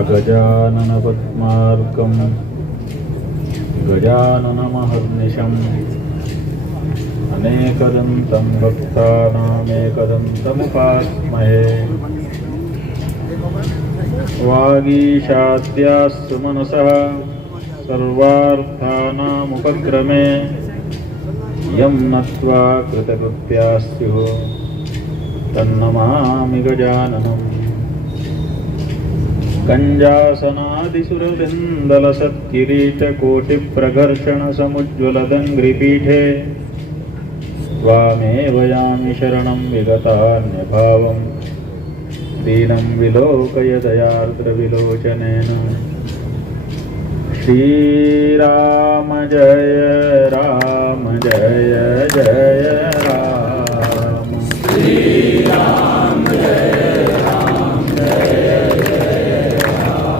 अगजाननपद्मार्कं गजाननमहर्निशम् अनेकदन्तं भक्तानामेकदन्तमुपास्महे। वागीशाद्यास्तु मनसः सर्वार्थानामुपक्रमे यं नत्वा कृतकृत्याः स्युः तन्नमामि गजाननम्। कञ्जासनादिसुरभिन्दलसत्किरीटकोटिप्रघर्षणसमुज्ज्वलदङ्घ्रिपीठे त्वामेव यामि शरणं विगतान्यभावं दीनं विलोकय दयार्द्रविलोचनेन। श्रीराम जय राम जय जय राम। श्रीराम जय राम जय जय राम।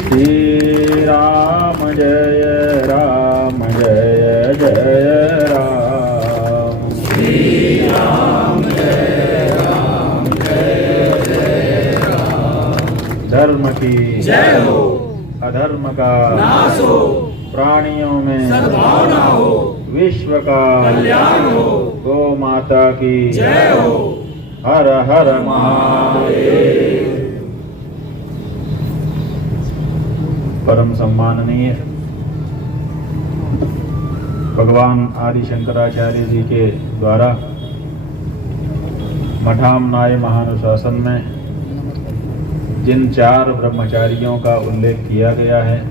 श्रीराम जय राम जय जय राम। श्रीराम जय राम जय जय राम। धर्म की जय हो, अधर्म का नाश हो, प्राणियों में सद्भावना हो, विश्व का कल्याण हो, गो माता की जय हो। हर हर महादेव। परम सम्माननीय भगवान आदि शंकराचार्य जी के द्वारा मठामनाय महानुशासन में जिन 4 ब्रह्मचारियों का उल्लेख किया गया है,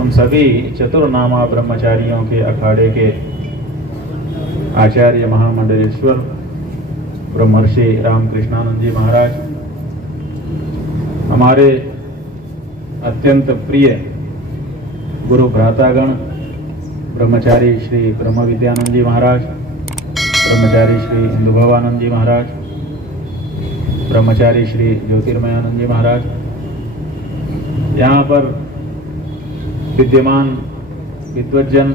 उन सभी चतुर्नामा ब्रह्मचारियों के अखाड़े के आचार्य महामंडलेश्वर ब्रह्मर्षि रामकृष्णानंद जी महाराज, हमारे अत्यंत प्रिय गुरु भ्रातागण ब्रह्मचारी श्री ब्रह्म विद्यानंद जी महाराज, ब्रह्मचारी श्री इंदुभवानंद जी महाराज, ब्रह्मचारी श्री ज्योतिर्मयानंद जी महाराज, यहाँ पर विद्यमान विद्वज्जन,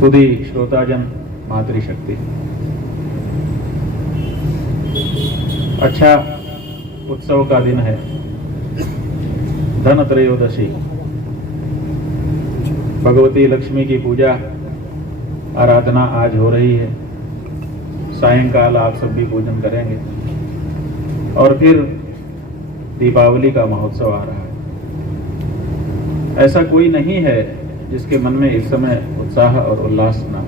सुधी श्रोताजन, मातृशक्ति। अच्छा उत्सव का दिन है, धन त्रयोदशी, भगवती लक्ष्मी की पूजा आराधना आज हो रही है। सायंकाल आप सब भी पूजन करेंगे और फिर दीपावली का महोत्सव आ रहा है। ऐसा कोई नहीं है जिसके मन में इस समय उत्साह और उल्लास ना हो।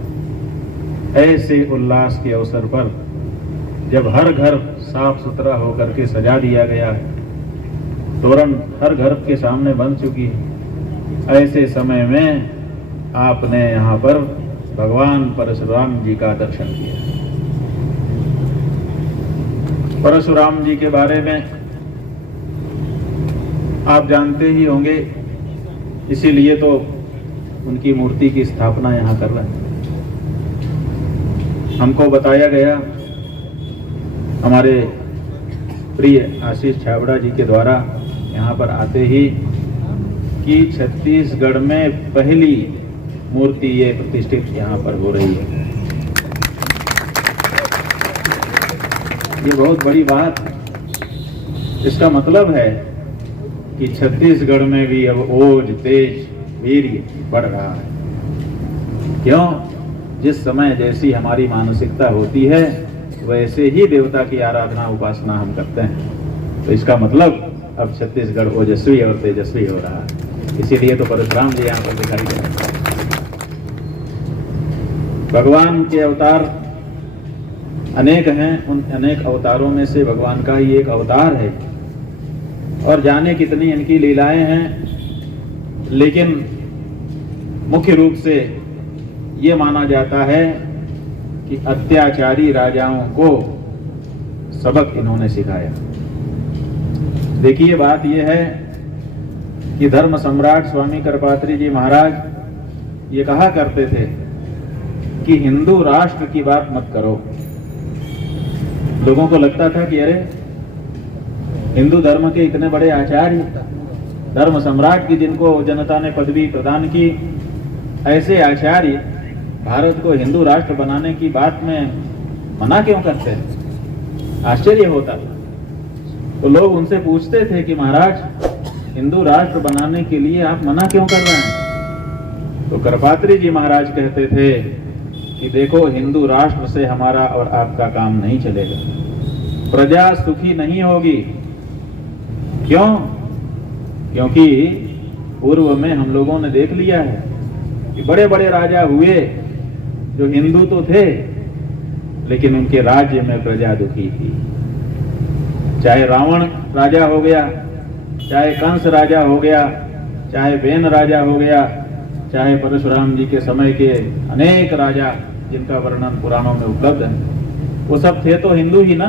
ऐसे उल्लास के अवसर पर जब हर घर साफ सुथरा होकर के सजा दिया गया है, तोरण हर घर के सामने बन चुकी है, ऐसे समय में आपने यहाँ पर भगवान परशुराम जी का दर्शन किया। परशुराम जी के बारे में आप जानते ही होंगे, इसीलिए तो उनकी मूर्ति की स्थापना यहाँ कर रहे हैं। हमको बताया गया हमारे प्रिय आशीष छाबड़ा जी के द्वारा यहाँ पर आते ही कि छत्तीसगढ़ में पहली मूर्ति ये प्रतिष्ठित यहाँ पर हो रही है। ये बहुत बड़ी बात है। इसका मतलब है कि छत्तीसगढ़ में भी अब ओज, तेज, वीर्य बढ़ रहा है। क्यों? जिस समय जैसी हमारी मानसिकता होती है, वैसे ही देवता की आराधना उपासना हम करते हैं। तो इसका मतलब अब छत्तीसगढ़ ओजस्वी और तेजस्वी हो रहा है। इसीलिए तो परशुराम जी यहाँ पर दिखाई दे रहे हैं। भगवान के अवतार अनेक हैं, उन अनेक अवतारों में से भगवान का ही एक अवतार है और जाने कितनी इनकी लीलाएं हैं, लेकिन मुख्य रूप से ये माना जाता है कि अत्याचारी राजाओं को सबक इन्होंने सिखाया। देखिए, बात यह है कि धर्म सम्राट स्वामी करपात्री जी महाराज ये कहा करते थे कि हिंदू राष्ट्र की बात मत करो। लोगों को लगता था कि अरे हिंदू धर्म के इतने बड़े आचार्य, धर्म सम्राट की जिनको जनता ने पदवी प्रदान की, ऐसे आचार्य भारत को हिंदू राष्ट्र बनाने की बात में मना क्यों करते हैं? आश्चर्य होता था। तो लोग उनसे पूछते थे कि महाराज, हिंदू राष्ट्र बनाने के लिए आप मना क्यों कर रहे हैं? तो करपात्री जी महाराज कहते थे कि देखो, हिंदू राष्ट्र से हमारा और आपका काम नहीं चलेगा, प्रजा सुखी नहीं होगी। क्यों? क्योंकि पूर्व में हम लोगों ने देख लिया है कि बड़े बड़े राजा हुए जो हिंदू तो थे, लेकिन उनके राज्य में प्रजा दुखी थी। चाहे रावण राजा हो गया, चाहे कंस राजा हो गया, चाहे बेन राजा हो गया, चाहे परशुराम जी के समय के अनेक राजा जिनका वर्णन पुराणों में उपलब्ध है, वो सब थे तो हिंदू ही ना।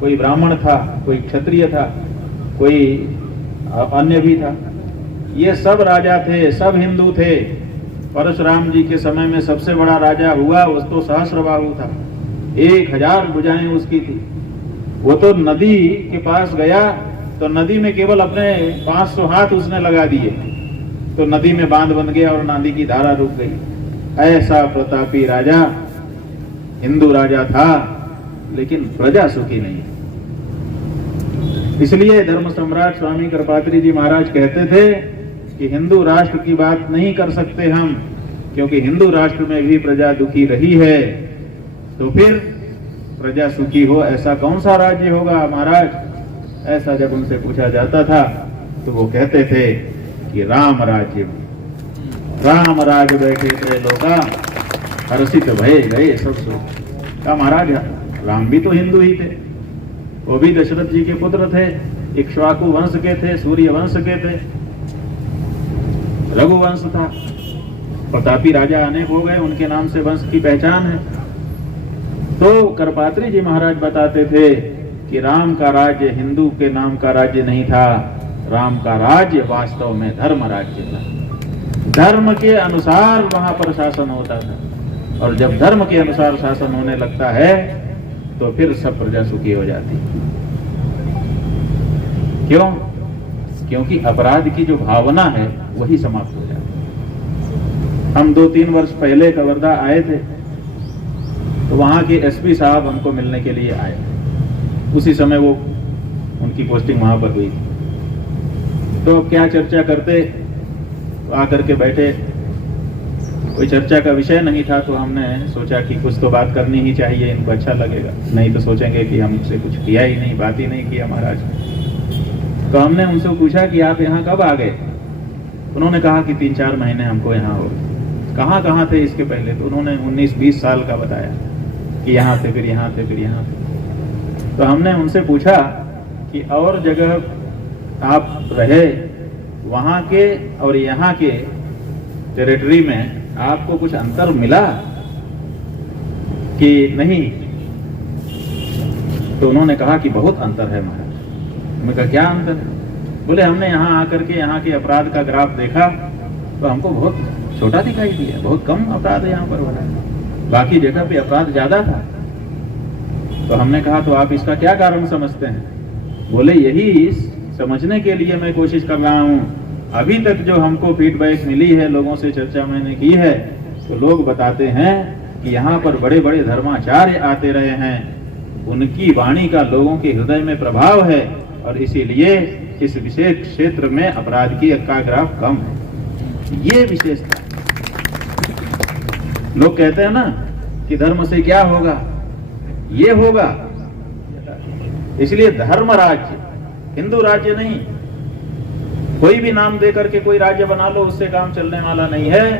कोई ब्राह्मण था, कोई क्षत्रिय था, कोई अन्य भी था। ये सब राजा थे, सब हिंदू थे। परशुराम जी के समय में सबसे बड़ा राजा हुआ वो तो सहस्रबाहु था, 1000 भुजाएं उसकी थी। वो तो नदी के पास गया तो नदी में केवल अपने 500 हाथ उसने लगा दिए तो नदी में बांध बन गया और नदी की धारा रुक गई। ऐसा प्रतापी राजा हिंदू राजा था, लेकिन प्रजा सुखी नहीं। इसलिए धर्म सम्राट स्वामी करपात्री जी महाराज कहते थे कि हिंदू राष्ट्र की बात नहीं कर सकते हम, क्योंकि हिंदू राष्ट्र में भी प्रजा दुखी रही है। तो फिर प्रजा सुखी हो ऐसा कौन सा राज्य होगा महाराज? ऐसा जब उनसे पूछा जाता था तो वो कहते थे कि राम राज्य में, राम राज बैठे थे लोका, हर्षित भय गए सब सुख। का महाराज, राम भी तो हिंदू ही थे, वो भी दशरथ जी के पुत्र थे, इक्ष्वाकु वंश के थे, सूर्य वंश के थे, रघुवंश था। प्रतापी राजा अनेक हो गए, उनके नाम से वंश की पहचान है। तो करपात्री जी महाराज बताते थे कि राम का राज्य हिंदू के नाम का राज्य नहीं था, राम का राज्य वास्तव में धर्म राज्य था। धर्म के अनुसार वहां पर शासन होता था, और जब धर्म के अनुसार शासन होने लगता है तो फिर सब प्रजा सुखी हो जाती। क्यों? क्योंकि अपराध की जो भावना है वही समाप्त हो जाती। हम 2-3 वर्ष पहले कवर्धा आए थे, तो वहां के एसपी साहब हमको मिलने के लिए आए। उसी समय वो उनकी पोस्टिंग वहां पर हुई थी। तो क्या चर्चा करते, तो आकर के बैठे, कोई चर्चा का विषय नहीं था, तो हमने सोचा कि कुछ तो बात करनी ही चाहिए, इनको अच्छा लगेगा, नहीं तो सोचेंगे कि हमसे कुछ किया ही नहीं, बात ही नहीं किया महाराज। तो हमने उनसे पूछा कि आप यहाँ कब आ गए? उन्होंने कहा कि 3-4 महीने हमको यहाँ हो। कहाँ थे इसके पहले? तो उन्होंने 19-20 साल का बताया कि यहाँ थे, फिर यहाँ थे, फिर यहाँ थे। तो हमने उनसे पूछा कि और जगह आप रहे, वहाँ के और यहाँ के टेरिटरी में आपको कुछ अंतर मिला कि नहीं? तो उन्होंने कहा कि बहुत अंतर है महाराज। मैं कहा क्या अंतर है? बोले हमने यहाँ आकर के यहाँ के अपराध का ग्राफ देखा तो हमको बहुत छोटा दिखाई दिया, बहुत कम अपराध यहाँ पर हो रहा है, बाकी जगह पे अपराध ज्यादा था। तो हमने कहा तो आप इसका क्या कारण समझते हैं? बोले यही समझने के लिए मैं कोशिश कर रहा हूँ। अभी तक जो हमको फीडबैक मिली है, लोगों से चर्चा मैंने की है, तो लोग बताते हैं कि यहाँ पर बड़े बड़े धर्माचार्य आते रहे हैं, उनकी वाणी का लोगों के हृदय में प्रभाव है, और इसीलिए इस विशेष क्षेत्र में अपराध की का ग्राफ कम है। ये विशेषता। लोग कहते हैं ना कि धर्म से क्या होगा, ये होगा। इसलिए धर्म राज्य, हिंदू राज्य नहीं। कोई भी नाम दे करके कोई राज्य बना लो, उससे काम चलने वाला नहीं है।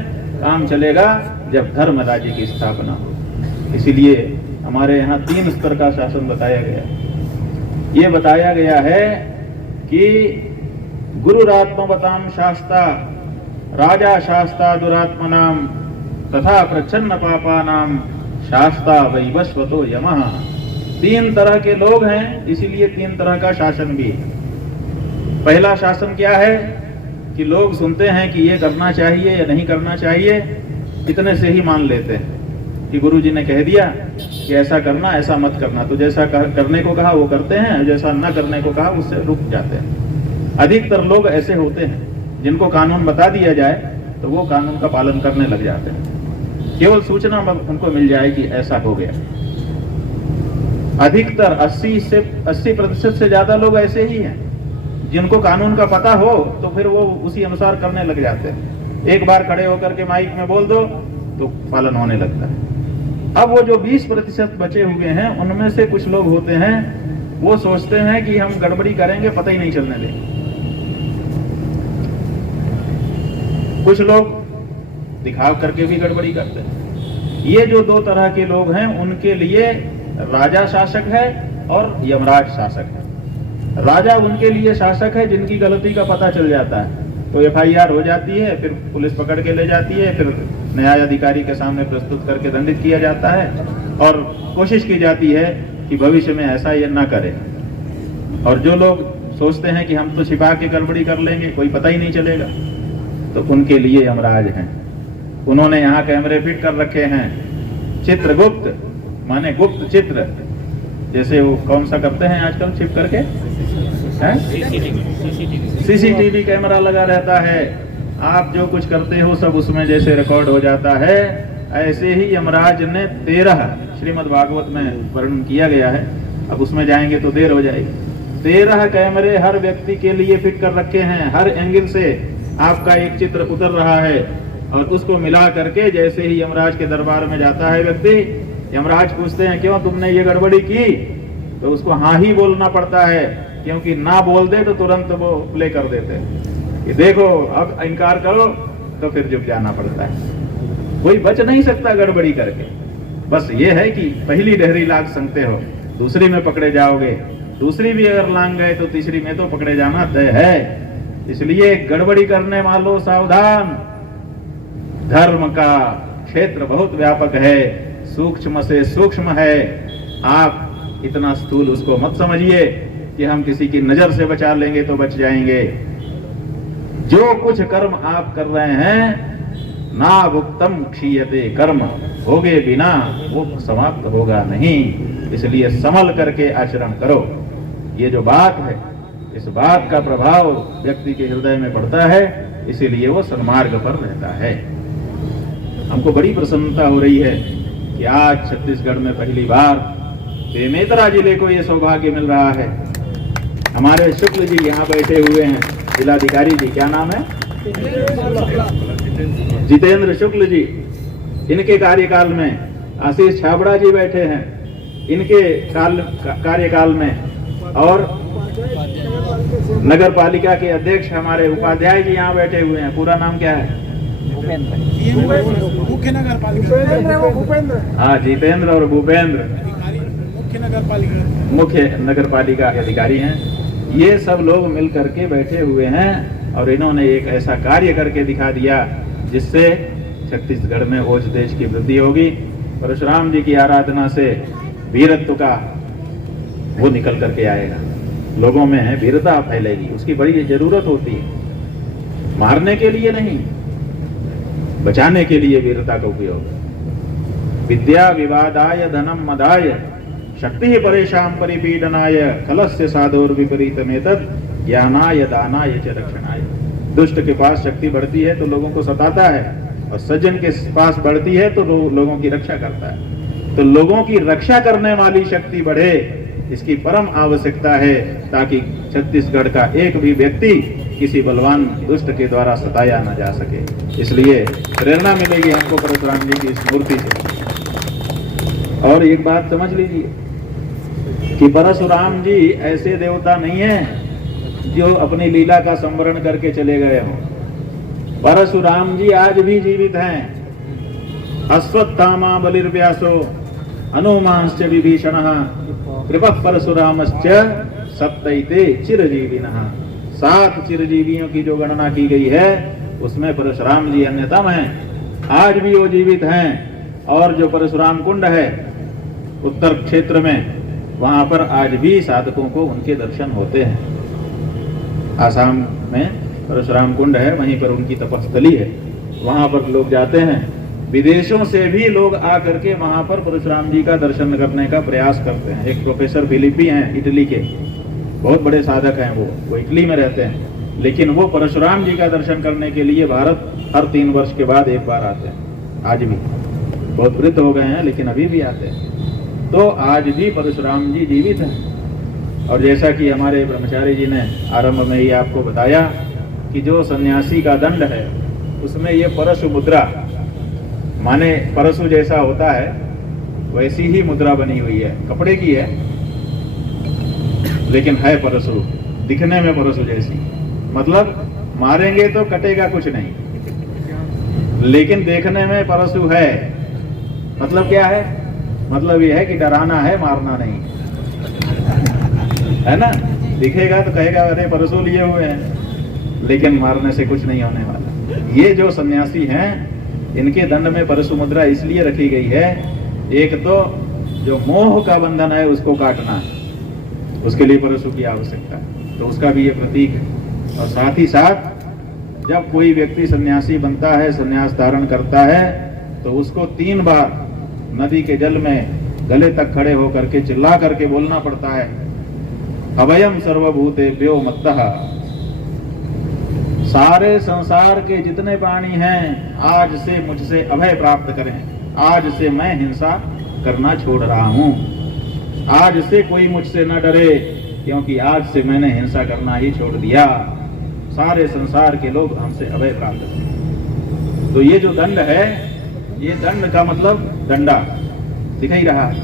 काम चलेगा जब धर्म राज्य की स्थापना हो। इसीलिए हमारे यहाँ 3 स्तर का शासन बताया गया है। ये बताया गया है कि गुरुरात्मवताम शास्ता, राजा शास्ता दुरात्मनाम, तथा प्रच्छन्न पापानाम शास्ता वैवस्वतो यमः। 3 तरह के लोग हैं, इसीलिए 3 तरह का शासन भी है। पहला शासन क्या है कि लोग सुनते हैं कि ये करना चाहिए या नहीं करना चाहिए, इतने से ही मान लेते हैं कि गुरु जी ने कह दिया कि ऐसा करना, ऐसा मत करना, तो जैसा करने को कहा वो करते हैं, जैसा न करने को कहा उससे रुक जाते हैं। अधिकतर लोग ऐसे होते हैं, जिनको कानून बता दिया जाए तो वो कानून का पालन करने लग जाते हैं, केवल सूचना उनको मिल जाए कि ऐसा हो गया। अधिकतर 80% से ज्यादा लोग ऐसे ही हैं जिनको कानून का पता हो तो फिर वो उसी अनुसार करने लग जाते हैं। एक बार खड़े होकर के माइक में बोल दो तो पालन होने लगता है। अब वो जो 20% बचे हुए हैं उनमें से कुछ लोग होते हैं वो सोचते हैं कि हम गड़बड़ी करेंगे पता ही नहीं चलने देंगे। कुछ लोग दिखाव करके भी गड़बड़ी करते हैं। ये जो दो तरह के लोग हैं उनके लिए राजा शासक है और यमराज शासक है। राजा उनके लिए शासक है जिनकी गलती का पता चल जाता है तो FIR हो जाती है, फिर पुलिस पकड़ के ले जाती है, फिर न्याय अधिकारी के सामने प्रस्तुत करके दंडित किया जाता है और कोशिश की जाती है कि भविष्य में ऐसा ये ना करे। और जो लोग सोचते हैं कि हम तो छिपा के गड़बड़ी कर लेंगे कोई पता ही नहीं चलेगा तो उनके लिए यमराज हैं। उन्होंने यहाँ कैमरे फिट कर रखे हैं, चित्रगुप्त माने गुप्त चित्र, जैसे वो कौन सा करते हैं आजकल छिप करके, CCTV कैमरा लगा रहता है। आप जो कुछ करते हो सब उसमें जैसे रिकॉर्ड हो जाता है। ऐसे ही यमराज ने 13 श्रीमद् भागवत में वर्णन किया गया है, अब उसमें जाएंगे तो देर हो जाएगी। 13 कैमरे हर व्यक्ति के लिए फिट कर रखे हैं। हर एंगल से आपका एक चित्र उतर रहा है और उसको मिला करके जैसे ही यमराज के दरबार में जाता है व्यक्ति, यमराज पूछते हैं क्यों तुमने ये गड़बड़ी की, तो उसको हाँ ही बोलना पड़ता है, क्योंकि ना बोल दे तो तुरंत वो प्ले कर देते हैं कि देखो अब इनकार करो तो फिर चुप जाना पड़ता है। कोई बच नहीं सकता गड़बड़ी करके। बस ये है कि पहली डहरी लाग सकते हो, दूसरी में पकड़े जाओगे, दूसरी भी अगर लांग गए तो तीसरी में तो पकड़े जाना तय है। इसलिए गड़बड़ी करने वालों सावधान। धर्म का क्षेत्र बहुत व्यापक है, सूक्ष्म से सूक्ष्म है। आप इतना स्थूल उसको मत समझिए कि हम किसी की नजर से बचा लेंगे तो बच जाएंगे। जो कुछ कर्म आप कर रहे हैं ना भुक्तम क्षीयते कर्म, भोगे बिना वो समाप्त होगा नहीं। इसलिए संभल करके आचरण करो। ये जो बात है इस बात का प्रभाव व्यक्ति के हृदय में पड़ता है, इसीलिए वो सन्मार्ग पर रहता है। हमको बड़ी प्रसन्नता हो रही है कि आज छत्तीसगढ़ में पहली बार बेमेतरा जिले को ये सौभाग्य मिल रहा है। हमारे शुक्ल जी यहाँ बैठे हुए हैं, जिलाधिकारी जी, क्या नाम है, जितेंद्र शुक्ल जी। इनके कार्यकाल में आशीष छाबड़ा जी बैठे हैं, इनके कार्यकाल में, और नगर पालिका के अध्यक्ष हमारे उपाध्याय जी यहाँ बैठे हुए हैं। पूरा नाम क्या है? मुख्य नगर पालिका। हाँ, जितेंद्र और भूपेंद्र मुख्य नगर पालिका के अधिकारी हैं। ये सब लोग मिल करके बैठे हुए हैं और इन्होंने एक ऐसा कार्य करके दिखा दिया जिससे छत्तीसगढ़ में ओज देश की वृद्धि होगी। परशुराम जी की आराधना से वीरत्व का वो निकल करके आएगा, लोगों में वीरता फैलेगी। उसकी बड़ी जरूरत होती है, मारने के लिए नहीं, बचाने के लिए वीरता का उपयोग। विद्या विवादाय धनम मदाय शक्ति परेशान परिपीडनाय खलस्य साधोर विपरीतमेतद ज्ञानाय दानाय च रक्षणाय। दुष्ट के पास शक्ति बढ़ती है तो लोगों को सताता है, और सज्जन के पास बढ़ती है तो लोगों की रक्षा करता है। तो लोगों की रक्षा करने वाली शक्ति बढ़े, इसकी परम आवश्यकता है, ताकि छत्तीसगढ़ का एक भी व्यक्ति किसी बलवान दुष्ट के द्वारा सताया न जा सके। इसलिए प्रेरणा मिलेगी हमको परशुराम जी की इस मूर्ति से। और एक बात समझ लीजिए कि परशुराम जी ऐसे देवता नहीं है जो अपनी लीला का संवरण करके चले गए हों। परशुराम जी आज भी जीवित हैं। अश्वत्थामा बलिर्व्यासो हनुमांश्च विभीषणः कृपः परशुरामश्च सप्तैते चिरजीविनः। 7 चिरजीवियों की जो गणना की गई है उसमें परशुराम जी अन्यतम हैं। आज भी वो जीवित हैं। और जो परशुराम कुंड है उत्तर क्षेत्र में, वहां पर आज भी साधकों को उनके दर्शन होते हैं। आसाम में परशुराम कुंड है, वहीं पर उनकी तपस्थली है, वहां पर लोग जाते हैं। विदेशों से भी लोग आकर के वहां पर परशुराम जी का दर्शन करने का प्रयास करते हैं। एक प्रोफेसर फिलिपी हैं इटली के, बहुत बड़े साधक हैं, वो इटली में रहते हैं, लेकिन वो परशुराम जी का दर्शन करने के लिए भारत हर 3 वर्ष के बाद एक बार आते हैं। आज भी बहुत वृद्ध हो गए हैं लेकिन अभी भी आते हैं। तो आज भी परशुराम जी जीवित हैं। और जैसा कि हमारे ब्रह्मचारी जी ने आरंभ में ही आपको बताया कि जो सन्यासी का दंड है उसमें ये परशु मुद्रा, माने परशु जैसा होता है वैसी ही मुद्रा बनी हुई है, कपड़े की है लेकिन है परशु, दिखने में परशु जैसी। मतलब मारेंगे तो कटेगा कुछ नहीं, लेकिन देखने में परशु है। मतलब क्या है? मतलब यह है कि डराना है, मारना नहीं है ना। दिखेगा तो कहेगा अरे परशु लिए हुए हैं, लेकिन मारने से कुछ नहीं होने वाला। ये जो सन्यासी हैं इनके दंड में परशु मुद्रा इसलिए रखी गई है, एक तो जो मोह का बंधन है उसको काटना है, उसके लिए परशु की आवश्यकता है, तो उसका भी ये प्रतीक है। और साथ ही साथ जब कोई व्यक्ति सन्यासी बनता है, सन्यास धारण करता है, तो उसको 3 बार नदी के जल में गले तक खड़े होकर के चिल्ला करके बोलना पड़ता है, अभयम सर्वभूतेभ्यो मत्तः। सारे संसार के जितने प्राणी हैं आज से मुझसे अभय प्राप्त करें, आज से मैं हिंसा करना छोड़ रहा हूं, आज से कोई मुझसे न डरे क्योंकि आज से मैंने हिंसा करना ही छोड़ दिया। सारे संसार के लोग हमसे अभय प्राप्त करें। तो ये जो दंड है, ये दंड का मतलब दंडा दिख ही रहा है।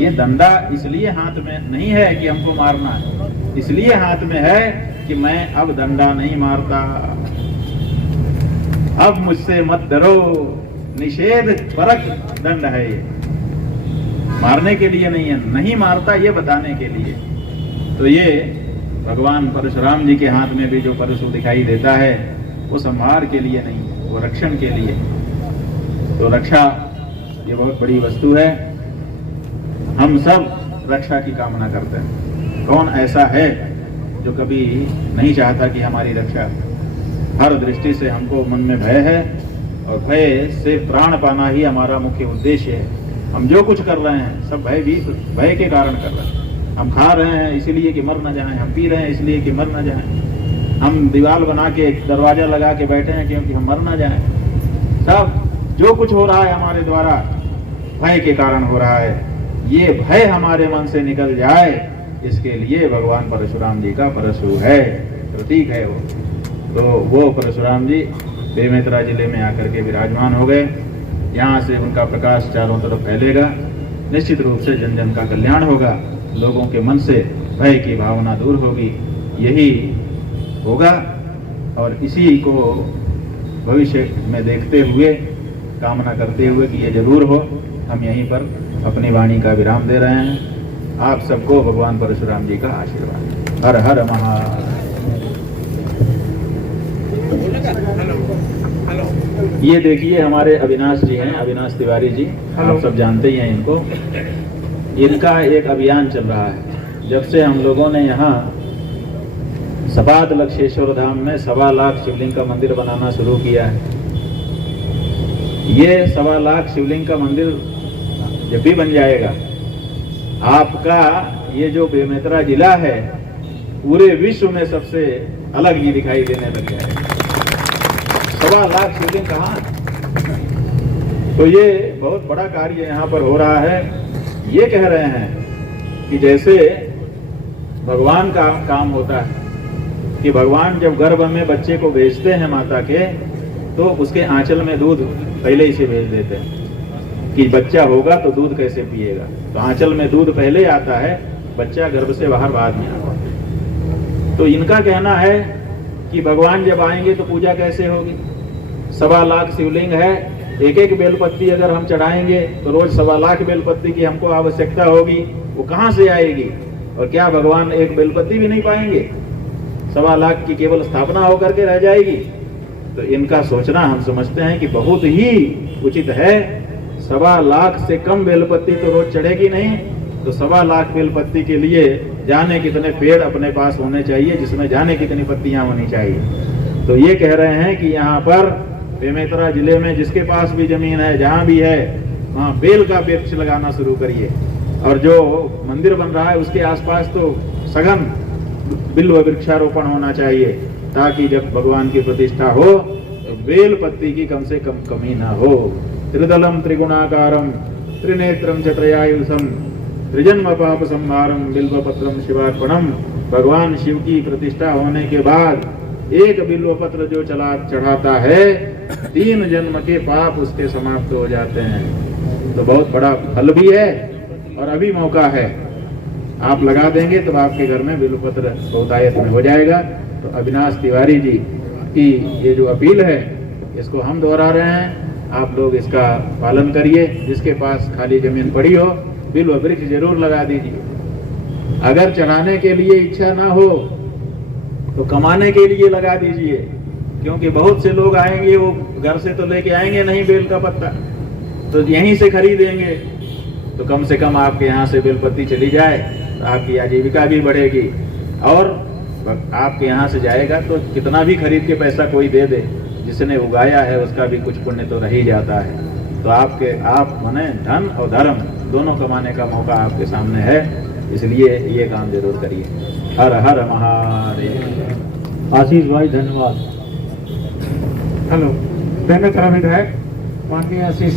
ये दंडा इसलिए हाथ में नहीं है कि हमको मारना है, इसलिए हाथ में है कि मैं अब दंडा नहीं मारता, अब मुझसे मत डरो। निषेध परक दंड है ये, मारने के लिए नहीं है, नहीं मारता ये बताने के लिए। तो ये भगवान परशुराम जी के हाथ में भी जो परशु दिखाई देता है वो संहार के लिए नहीं, वो रक्षण के लिए। तो रक्षा ये बहुत बड़ी वस्तु है, हम सब रक्षा की कामना करते हैं। कौन ऐसा है जो कभी नहीं चाहता कि हमारी रक्षा? हर दृष्टि से हमको मन में भय है, और भय से प्राण पाना ही हमारा मुख्य उद्देश्य है। हम जो कुछ कर रहे हैं सब भय के कारण कर रहे हैं। हम खा रहे हैं इसलिए कि मर न जाएं, हम पी रहे हैं इसलिए कि मर न जाएं, हम दीवार बना के दरवाजा लगा के बैठे हैं क्योंकि हम मर न जाएं। सब जो कुछ हो रहा है हमारे द्वारा भय के कारण हो रहा है। ये भय हमारे मन से निकल जाए, इसके लिए भगवान परशुराम जी का परशु है, प्रतीक है वो। तो वो परशुराम जी बेमेतरा जिले में आकर के विराजमान हो गए। यहाँ से उनका प्रकाश चारों तरफ फैलेगा, निश्चित रूप से जन जन का कल्याण होगा, लोगों के मन से भय की भावना दूर होगी, यही होगा। और इसी को भविष्य में देखते हुए, कामना करते हुए कि ये जरूर हो, हम यहीं पर अपनी वाणी का विराम दे रहे हैं। आप सबको भगवान परशुराम जी का आशीर्वाद। हर हर महादेव। ये देखिए हमारे अविनाश जी हैं, अविनाश तिवारी जी, आप सब जानते ही हैं इनको। इनका एक अभियान चल रहा है। जब से हम लोगों ने यहाँ सपाद लक्षेश्वर धाम में 1.25 लाख शिवलिंग का मंदिर बनाना शुरू किया है। ये 1.25 लाख शिवलिंग का मंदिर जब भी बन जाएगा, आपका ये जो बेमेतरा जिला है पूरे विश्व में सबसे अलग ही दिखाई देने लग जाएगा। 1.25 लाख शिवलिंग कहाँ? तो ये बहुत बड़ा कार्य यहाँ पर हो रहा है। ये कह रहे हैं कि जैसे भगवान का काम होता है कि भगवान जब गर्भ में बच्चे को भेजते हैं माता के, तो उसके आंचल में दूध पहले ही से भेज देते हैं कि बच्चा होगा तो दूध कैसे पिएगा। तो आंचल में दूध पहले आता है, बच्चा गर्भ से बाहर बाद में आता है। तो इनका कहना है कि भगवान जब आएंगे तो पूजा कैसे होगी? 1.25 लाख शिवलिंग है, एक एक बेलपत्ती अगर हम चढ़ाएंगे तो रोज 1.25 लाख बेलपत्ती की हमको आवश्यकता होगी। वो कहाँ से आएगी? और क्या भगवान एक बेलपत्ती भी नहीं पाएंगे? 1.25 लाख की केवल स्थापना होकर के रह जाएगी। तो इनका सोचना हम समझते हैं कि बहुत ही उचित है। 1.25 लाख से कम बेलपत्ती तो रोज चढ़ेगी नहीं, तो 1.25 लाख बेलपत्ती के लिए जाने कितने पेड़ अपने पास होने चाहिए, जिसमें जाने कितनी पत्तियां होनी चाहिए। तो ये कह रहे हैं कि यहाँ पर बेमेतरा जिले में जिसके पास भी जमीन है, जहाँ भी है, वहाँ बेल का वृक्ष लगाना शुरू करिए। और जो मंदिर बन रहा है उसके आसपास तो सघन बिल्व वृक्षारोपण होना चाहिए, ताकि जब भगवान की प्रतिष्ठा हो तो बेल पत्ती की कम से कम कमी ना हो। त्रिदलम त्रिगुणाकारम त्रिनेत्रम च त्रयायुषम त्रिजन्म पाप संहारम बिल्वपत्रम शिवार्पणम। भगवान शिव की प्रतिष्ठा होने के बाद एक बिल्वपत्र जो चढ़ाता है 3 जन्म के पाप उसके समाप्त हो जाते हैं। तो बहुत बड़ा फल भी है और अभी मौका है, आप लगा देंगे तो आपके घर में बिल्वपत्र बहुतायत में हो जाएगा। तो अविनाश तिवारी जी की ये जो अपील है इसको हम दोहरा रहे हैं, आप लोग इसका पालन करिए। जिसके पास खाली जमीन पड़ी हो बिल्व वृक्ष जरूर लगा दीजिए। अगर चढ़ाने के लिए इच्छा ना हो तो कमाने के लिए लगा दीजिए, क्योंकि बहुत से लोग आएंगे वो घर से तो लेके आएंगे नहीं बेल का पत्ता, तो यहीं से खरीदेंगे। तो कम से कम आपके यहाँ से बेलपत्ती चली जाए तो आपकी आजीविका भी बढ़ेगी, और आपके यहाँ से जाएगा तो कितना भी खरीद के पैसा कोई दे दे, जिसने उगाया है उसका भी कुछ पुण्य तो रह ही जाता है। तो आप माने धन और धर्म दोनों कमाने का मौका आपके सामने है, इसलिए ये काम जरूर करिए। हर हर महादेव। आशीष भाई धन्यवाद। हेलो, बेमेतरा विधायक माननीय आशीष